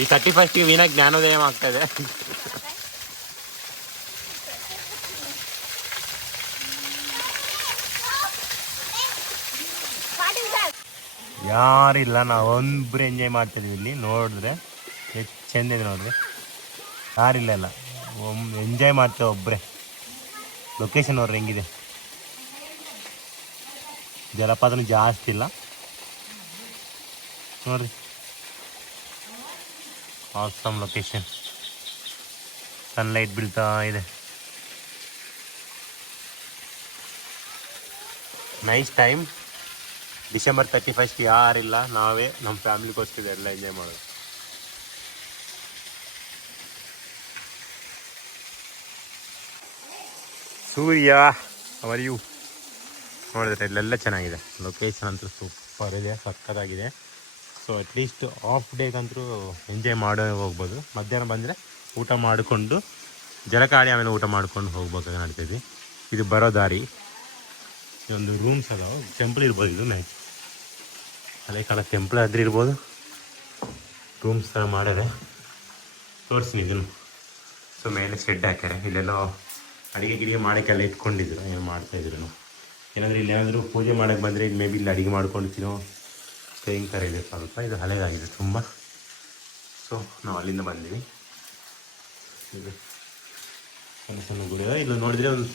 ಈ 31ಗೆ ವೀಣಾ ಜ್ಞಾನೋದಯ ಆಗ್ತಾ ಇದೆ. ಯಾರಿಲ್ಲ, ನಾವೊಂಬ್ರು ಎಂಜಾಯ್ ಮಾಡ್ತಿದ್ವಿ ಇಲ್ಲಿ. ನೋಡಿದ್ರೆ ಎಷ್ಟು ಚೆಂದ ಇದೆ ನೋಡ್ರಿ, ಯಾರಿಲ್ಲ ಅಲ್ಲ, ಎಂಜಾಯ್ ಮಾಡ್ತೇವೆ ಒಬ್ಬರೇ. ಲೊಕೇಶನ್ ನೋಡ್ರಿ ಹೆಂಗಿದೆ, ಜಲಪಾತನೂ ಜಾಸ್ತಿ ಇಲ್ಲ ನೋಡ್ರಿ. ಆಸಮ್ ಲೊಕೇಶನ್, ಸನ್ಲೈಟ್ ಬೀಳ್ತಾ ಇದೆ, ನೈಸ್ ಟೈಮ್. ಡಿಸೆಂಬರ್ 31 ಯಾರಿಲ್ಲ, ನಾವೇ ನಮ್ಮ ಫ್ಯಾಮಿಲಿಗೋಸ್ಕರ ಎಲ್ಲ ಎಂಜಾಯ್ ಮಾಡೋದು. ಸೂರ್ಯ ಅವರ್ ಯು ನೋಡಿದ್ರೆ ಇಲ್ಲೆಲ್ಲ ಚೆನ್ನಾಗಿದೆ, ಲೊಕೇಶನ್ ಅಂತೂ ಸೂಪರ್ ಇದೆ, ಸಕ್ಕತ್ತಾಗಿದೆ. ಸೊ ಅಟ್ಲೀಸ್ಟ್ ಆಫ್ ಡೇಗಂತೂ ಎಂಜಾಯ್ ಮಾಡೋ ಹೋಗ್ಬೋದು. ಮಧ್ಯಾಹ್ನ ಬಂದರೆ ಊಟ ಮಾಡಿಕೊಂಡು ಜಲಕ ಆಡಿ ಆಮೇಲೆ ಊಟ ಮಾಡ್ಕೊಂಡು ಹೋಗ್ಬೇಕಾಗಿ ನಡ್ತಿದ್ವಿ. ಇದು ಬರೋ ದಾರಿ, ಇದೊಂದು ರೂಮ್ಸ್ ಅದಾವೆ, ಟೆಂಪಲ್ ಇರ್ಬೋದು. ಇದು ನೈಟ್ ಹಳೆ ಕಾಲ ಟೆಂಪಲ್ ಆದ್ರೆ ಇರ್ಬೋದು, ರೂಮ್ಸ್ ಥರ ಮಾಡ್ಯಾರೆ. ತೋರಿಸ್ತೀನಿ ಇದನ್ನು. ಸೊ ಮೇಲೆ ಶೆಡ್ ಹಾಕ್ಯಾರೆ, ಇಲ್ಲೆಲ್ಲೋ ಅಡುಗೆ ಗಿಡಿಗೆ ಮಾಡೋಕ್ಕೆಲ್ಲ ಇಟ್ಕೊಂಡಿದ್ರು, ಏನು ಮಾಡ್ತಾಯಿದ್ರು. ಏನಾದರೂ ಇಲ್ಲಿ ಏನಾದರೂ ಪೂಜೆ ಮಾಡೋಕ್ಕೆ ಬಂದರೆ ಇಲ್ಲಿ ಮೇ ಬಿ ಇಲ್ಲಿ ಅಡುಗೆ ಮಾಡ್ಕೊಂಡು ತಿನ್ನೋ ಸ್ಟೇಯಿಂಗ್ ಥರ ಇದೆ ಸ್ವಲ್ಪ. ಇದು ಹಳೇದಾಗಿದೆ ತುಂಬ. ಸೊ ನಾವು ಅಲ್ಲಿಂದ ಬಂದೀವಿ. ಇದು ಸಣ್ಣ ಸಣ್ಣ ಗುಡಿ ಇಲ್ಲಿ ನೋಡಿದರೆ ಒಂದು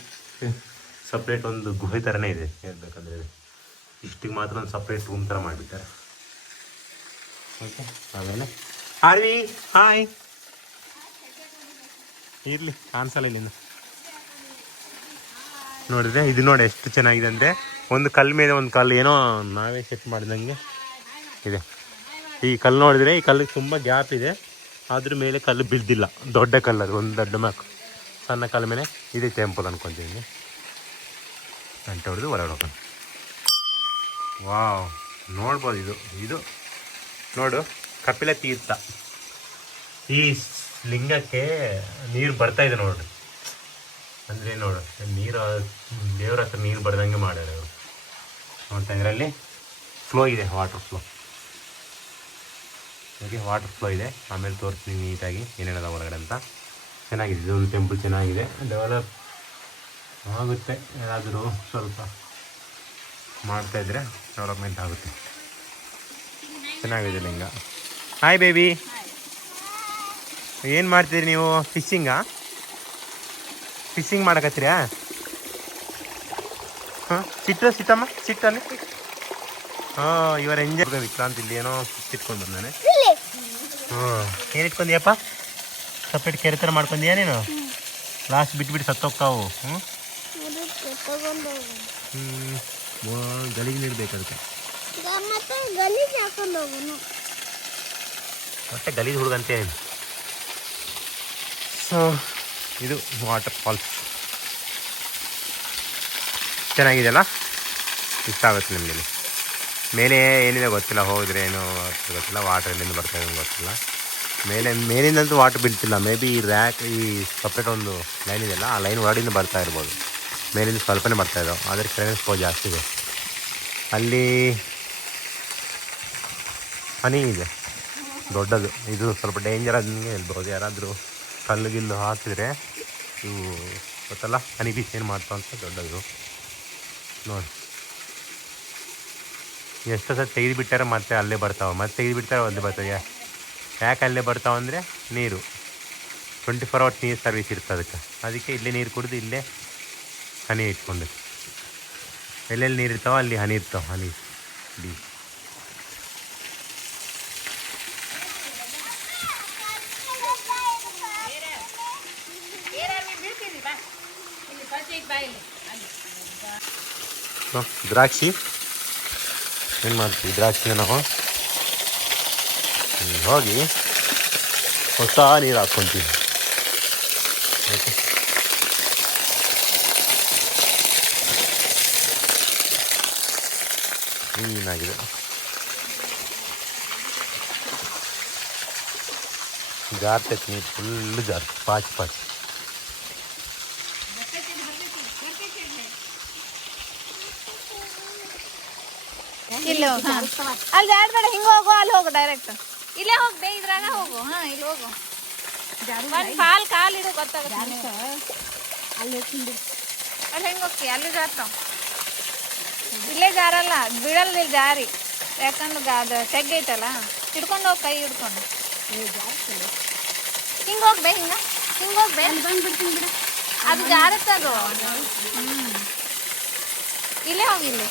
ಸಪ್ರೇಟ್ ಒಂದು ಗುಹೆ ಥರನೇ ಇದೆ ಹೇಳ್ಬೇಕಂದ್ರೆ. ಇಷ್ಟಿಗೆ ಮಾತ್ರ ಒಂದು ಸಪ್ರೇಟ್ ರೂಮ್ ಥರ ಮಾಡಿಬಿಟ್ಟಾರೆ. ಓಕೆ, ಆಮೇಲೆ ಆರ್ವಿ ಹಾಯ್ ಇರಲಿ, ಕಾಣಿಸಲ್ಲ ಇಲ್ಲಿಂದ. ನೋಡಿದ್ರೆ ಇದು ನೋಡಿ ಎಷ್ಟು ಚೆನ್ನಾಗಿದೆ ಅಂದರೆ, ಒಂದು ಕಲ್ಲು ಮೇಲೆ ಒಂದು ಕಲ್ಲು ಏನೋ ನಾವೇ ಸೆಟ್ ಮಾಡಿದಂಗೆ ಇದೆ. ಈ ಕಲ್ಲು ನೋಡಿದರೆ, ಈ ಕಲ್ಲಿಗೆ ತುಂಬ ಗ್ಯಾಪ್ ಇದೆ, ಅದ್ರ ಮೇಲೆ ಕಲ್ಲು ಬಿದ್ದಿಲ್ಲ. ದೊಡ್ಡ ಕಲ್ಲು, ಅದು ಒಂದು ದೊಡ್ಡ ಮಕ್ಕ, ಸಣ್ಣ ಕಲ್ಲು ಮೇಲೆ ಇದೆ ಟೆಂಪಲ್ ಅನ್ಕೊತೀನಿ. ಗಂಟೆ ಹೊಡೆದು ಹೊರಗಡೆ ಹೋಗೋಣ. ವಾವ್, ನೋಡ್ಬೋದು. ಇದು ನೋಡು, ಕಪಿಲ ತೀರ್ಥ. ಈ ಲಿಂಗಕ್ಕೆ ನೀರು ಬರ್ತಾ ಇದೆ ನೋಡ್ರಿ. ಅಂದರೆ ನೋಡು, ನೀರು ದೇವ್ರ ಹತ್ರ ನೀರು ಬರ್ದಂಗೆ ಮಾಡ್ಯಾರ ಅವರು. ನೋಡ್ತಾ ಇದರಲ್ಲಿ ಫ್ಲೋ ಇದೆ, ವಾಟರ್ ಫ್ಲೋ. ಹಾಗೆ ವಾಟರ್ ಫ್ಲೋ ಇದೆ, ಆಮೇಲೆ ತೋರಿಸ್ತೀನಿ ನೀಟಾಗಿ ಏನೇನದ ಹೊರಗಡೆ ಅಂತ. ಚೆನ್ನಾಗಿದೆ, ಇದೊಂದು ಟೆಂಪಲ್ ಚೆನ್ನಾಗಿದೆ. ಡೆವಲಪ್ ಆಗುತ್ತೆ, ಯಾರಾದರೂ ಸ್ವಲ್ಪ ಮಾಡ್ತಾಯಿದ್ರೆ ಡೆವಲಪ್ಮೆಂಟ್ ಆಗುತ್ತೆ. ಚೆನ್ನಾಗಿದೆ ಲಿಂಗ. ಹಾಯ್ ಬೇಬಿ, ಏನು ಮಾಡ್ತೀರಿ ನೀವು? ಫಿಶಿಂಗಾ? ಫಿಶಿಂಗ್ ಮಾಡಕತ್ತೀರಾ? ಹಾಂ, ಸಿಟ್ಟಮ್ಮ ಸಿಟ್ಟಲ್ಲಿ. ಹಾಂ, ಇವರ ಎಂಜಾಯ್. ವಿಕ್ರಾಂತ್ ಇಲ್ಲಿ ಏನೋ ಇಟ್ಕೊಂಡು ಬಂದಾನೆ. ಏನು ಇಟ್ಕೊಂಡ್ಯಪ್ಪ? ಸಪ್ರೇಟ್ ಕೆರೆ ಥರ ಮಾಡ್ಕೊಂಡ್ಯಾ ನೀನು? ಲಾಸ್ಟ್ ಬಿಟ್ಬಿಟ್ಟು ಸತ್ತೋಗ್ತಾವು. ಗಲೀಜು ನೀರು ಬೇಕು ಅದಕ್ಕೆ. ಮತ್ತೆ ಗಲೀಜು ಹುಡುಗಂತೆ. ಸೊ ಇದು ವಾಟರ್ ಫಾಲ್ಸ್ ಚೆನ್ನಾಗಿದೆಯಲ್ಲ, ಇಷ್ಟ ಆಗುತ್ತೆ ನಿಮಗೆ. ಮೇಲೆ ಏನಿದೆ ಗೊತ್ತಿಲ್ಲ, ಹೋದರೆ ಏನೋ ಗೊತ್ತಿಲ್ಲ, ವಾಟರ್ ಎಲ್ಲಿಂದ ಬರ್ತಾಯಿದೆ ಗೊತ್ತಿಲ್ಲ. ಮೇಲಿಂದಂತೂ ವಾಟರ್ ಬೀಳ್ತಿಲ್ಲ. ಮೇ ಬಿ ಈ ಸಪ್ರೇಟ್ ಒಂದು ಲೈನ್ ಇದೆಯಲ್ಲ, ಆ ಲೈನ್ ಹೊರಡಿಂದ ಬರ್ತಾ ಇರ್ಬೋದು. ಮೇಲಿಂದ ಸ್ವಲ್ಪನೇ ಬರ್ತಾಯಿದ್ದಾವೆ, ಆದರೆ ಕ್ಲಿಯರೆನ್ಸ್ ಫ್ಲೋ ಜಾಸ್ತಿ ಇದೆ. ಅಲ್ಲಿ ಹನಿ ಇದೆ ದೊಡ್ಡದು, ಇದು ಸ್ವಲ್ಪ ಡೇಂಜರ್ ಅದನ್ನೇ ಹೇಳ್ಬೋದು. ಯಾರಾದರೂ ಕಲ್ಲು ಗಿಲ್ಲು ಹಾಕಿದರೆ ಇವು ಗೊತ್ತಲ್ಲ, ಹನಿ ಬೀಚ್ ಏನು ಮಾಡ್ತಾವ ಅಂತ ದೊಡ್ಡದು ನೋಡಿ. ಎಷ್ಟು ಸಲ ತೆಗೆದುಬಿಟ್ಟಾರೆ ಮತ್ತೆ ಅಲ್ಲೇ ಬರ್ತಾವೆ, ಮತ್ತೆ ತೆಗೆದುಬಿಡ್ತಾರೆ ಅಲ್ಲೇ ಬರ್ತವೆ. ಯಾಕೆ ಅಲ್ಲೇ ಬರ್ತಾವಂದರೆ ನೀರು 24 hours ನೀರು ಸರ್ವಿಸ್ ಇರ್ತದೆ ಅದಕ್ಕೆ ಇಲ್ಲೇ ನೀರು ಕುಡಿದು ಇಲ್ಲೇ ಹನಿ ಇಟ್ಕೊಂಡು, ಎಲ್ಲೆಲ್ಲಿ ನೀರು ಇರ್ತಾವೆ ಅಲ್ಲಿ ಹನಿ ಇರ್ತಾವೆ. ಹನಿ ಬೀಚ್ ದ್ರಾಕ್ಷಿ ಏನು ಮಾಡ್ತೀವಿ? ದ್ರಾಕ್ಷಿನ ನಾವು ಹೋಗಿ ಹೊಸ ನೀರು ಹಾಕ್ಕೊತೀವಿ. ಓಕೆ, ಕ್ಲೀನಾಗಿದೆ. ಜಾರ್ತೈತೆ ನೀರು, ಫುಲ್ಲು ಜಾರ್ತ, ಪಾಚಿ ಇಲ್ಲಿ ಅಲ್ಲಿ ಜಾಡ್ಬೇಡ, ಹಿಂಗೆ ಹೋಗು, ಅಲ್ಲಿ ಹೋಗು ಡೈರೆಕ್ಟ್. ಇಲ್ಲೇ ಹೋಗ್ಬೇ ಇದ್ರಾಗ ಹೋಗು. ಹಾ ಇಲ್ಲಿ ಹೋಗು. ಒಂದು ಕಾಲ್ ಇಡು ಗೊತ್ತಾಗುತ್ತೆ. ಅಲ್ಲಿ ಹೋಗ್ತೀನಿ. ಅಲ್ಲಿ ಹೆಂಗೆ ಹೋಗ್ತಿ? ಅಲ್ಲಿ ಜಾರ್ತಾವ. ಇಲ್ಲೇ ಜಾರಲ್ಲ, ಬಿಡಲ್ಲ ಇಲ್ಲಿ ಜಾರಿ. ಯಾಕಂದ್ರೆ ಅದು ತೆಗ್ ಐತಲ್ಲ, ಹಿಡ್ಕೊಂಡು ಹೋಗಿ ಕೈ ಹಿಡ್ಕೊಂಡು. ಹಿಂಗೆ ಹೋಗ್ಬೇ, ಹಿಂಗೆ ಹೋಗ್ಬೇ. ಬಂದ್ಬಿಡ್ತೀನಿ ಬಿಡ. ಅದು ಜಾರತ್ತದು. ಇಲ್ಲೇ ಹೋಗಿ ಇಲ್ಲಿ.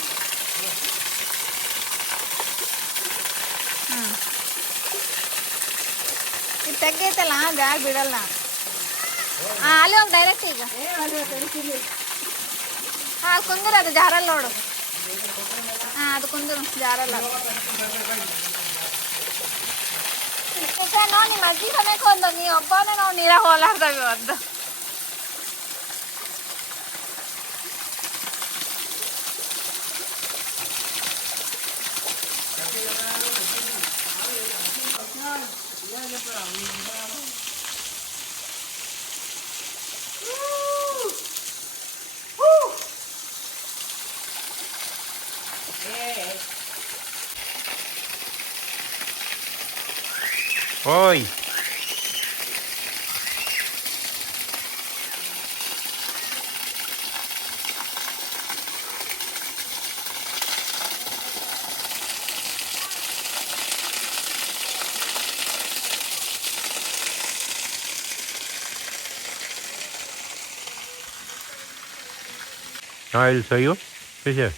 ಇದು ತೆಗ್ಗೈತಲ್ಲ ಜಾರಿ ಬಿಡಲ್ಲ. ಅಲ್ಲಿ ಹೋಗಿ ಡೈರೆಕ್ಟ್ ಈಗ. ಅಲ್ಲಿ ಕುಂದ್ರು, ಅದು ಜಾರಲ್ಲ ನೋಡು. ಅದು ಕುಂದ್ರು ಜಾರಲ್ಲ. ನೋಡಿ ನಿಮ್ಮ ಅಜ್ಜಿ ಸಮೇತ ಒಂದು ನೀ ಒಬ್ಬನೇ ನಾವು ನೀರಾಗ ಹೋಲಾರ್ದಾಗ ಒಂದು. ಓಯ್ I'll show you. Fisher.